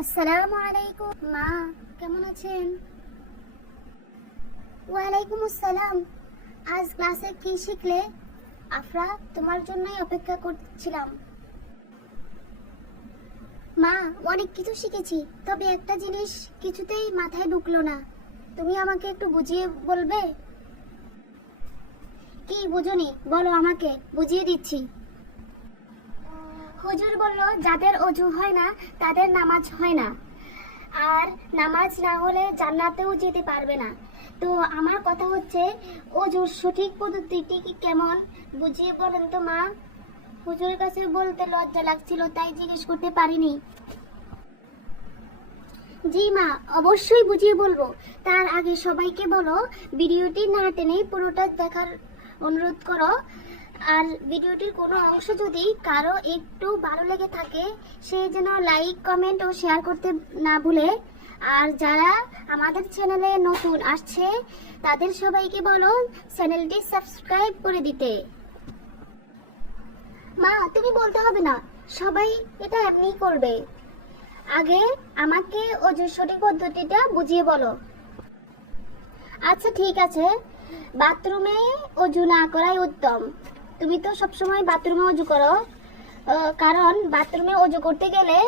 আসসালামু আলাইকুম মা, কেমন আছেন? ওয়ালাইকুম আসসালাম। আজ ক্লাসে কি শিখলে? আফরা, তোমার জন্যই অপেক্ষা করছিলাম। মা, অনেক কিছু শিখেছি, তবে একটা জিনিস কিছুতেই মাথায় ঢুকলো না। তুমি আমাকে একটু বুঝিয়ে বলবে? কি বুঝুনি বলো, আমাকে বুঝিয়ে দিচ্ছি। হুজুর বলল, যাদের অজু হয় না তাদের নামাজ হয় না, আর নামাজ না হলে জান্নাতেও যেতে পারবে না। তো আমার কথা হচ্ছে, অজুর সঠিক পদ্ধতিটি কি কেমন বুঝিয়ে বলেন তো মা। হুজুরের কাছে বলতে লজ্জা লাগছিল, তাই জিজ্ঞেস করতে পারিনি। জি মা, অবশ্যই বুঝিয়ে বলবো। তার আগে সবাইকে বলো, ভিডিওটি না টেনে পুরোটা দেখার অনুরোধ করো। আর ভিডিওটির কোনো অংশ যদি কারো একটু ভালো লেগে থাকে, সে যেন লাইক, কমেন্ট ও শেয়ার করতে না ভুলে। আর যারা আমাদের চ্যানেলে নতুন আসছে, তাদের সবাইকে বলো চ্যানেলটি সাবস্ক্রাইব করে দিতে। মা, তুমি বলতে হবে না, সবাই এটা এমনিই করবে। আগে আমাকে অজুর সঠিক পদ্ধতিটা বুঝিয়ে বলো। আচ্ছা ঠিক আছে, বাথরুমে অজু না করাই উত্তম। তুমি তো সবসময় বাথরুমে অজু করো, কারণ বাথরুমে অজু করতে গেলে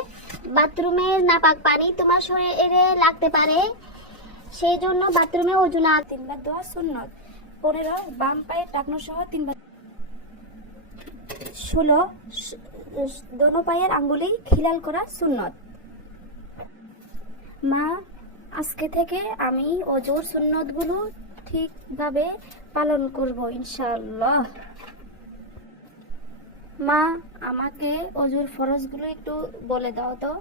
বাথরুমের নাপাক পানি তোমার শরীরে লাগতে পারে। সেই জন্য বাথরুমে অজু না। 3 বার দোয়া সুন্নত। 15 বাম পায়ের টাকনো সহ 3 বার। 16 দোনো পায়ের আঙ্গুলি খিলাল করা সুন্নত। মা, আজকে থেকে আমি অজুর সুন্নতগুলো ঠিকভাবে পালন করব ইনশাআল্লাহ। মা, আমাকে অজুর ফরজগুলো একটু বলে দাও তো,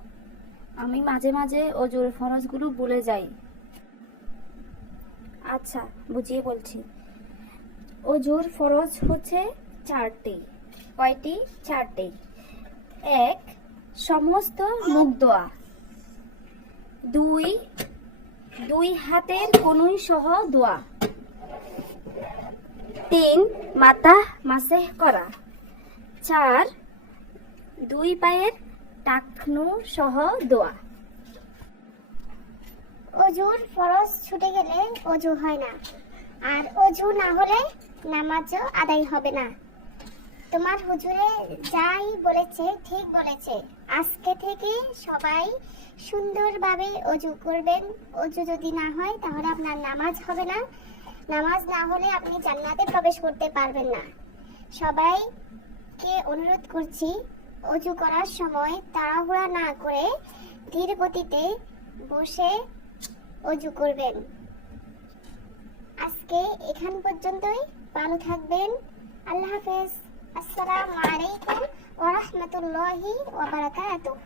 আমি মাঝে মাঝে অজুর ফরজগুলো ভুলে যাই। আচ্ছা, বুঝিয়ে বলছি। অজুর ফরজ হচ্ছে 4টি। কয়টি? 4টি। 1, সমস্ত মুখ ধোয়া। 2, দুই হাতের কনুই সহ ধোয়া। 3, মাথা মাসেহ করা। 4, দুই পায়ের টাকনু সহ ধোয়া। অজুর ফরজ ছুটে গেলে অজু হয় না, আর অজু না হলে নামাজও আদায় হবে না। তোমার হুজুরে যাই বলেছে ঠিক বলেছে। আজকে থেকে সবাই সুন্দরভাবে অজু করবেন। অজু যদি না হয় তাহলে আপনার নামাজ হবে না। নামাজ না হলে আপনি জান্নাতে প্রবেশ করতে পারবেন না। সবাইকে অনুরোধ করছি, অজু করার সময় তাড়াহুড়া না করে ধীর গতিতে বসে অজু করবেন। আজকে এখান পর্যন্তই। ভালো থাকবেন। আল্লাহ হাফেজ। আসসালামু আলাইকুম ওয়া রাহমাতুল্লাহি ওয়া বারাকাতুহু।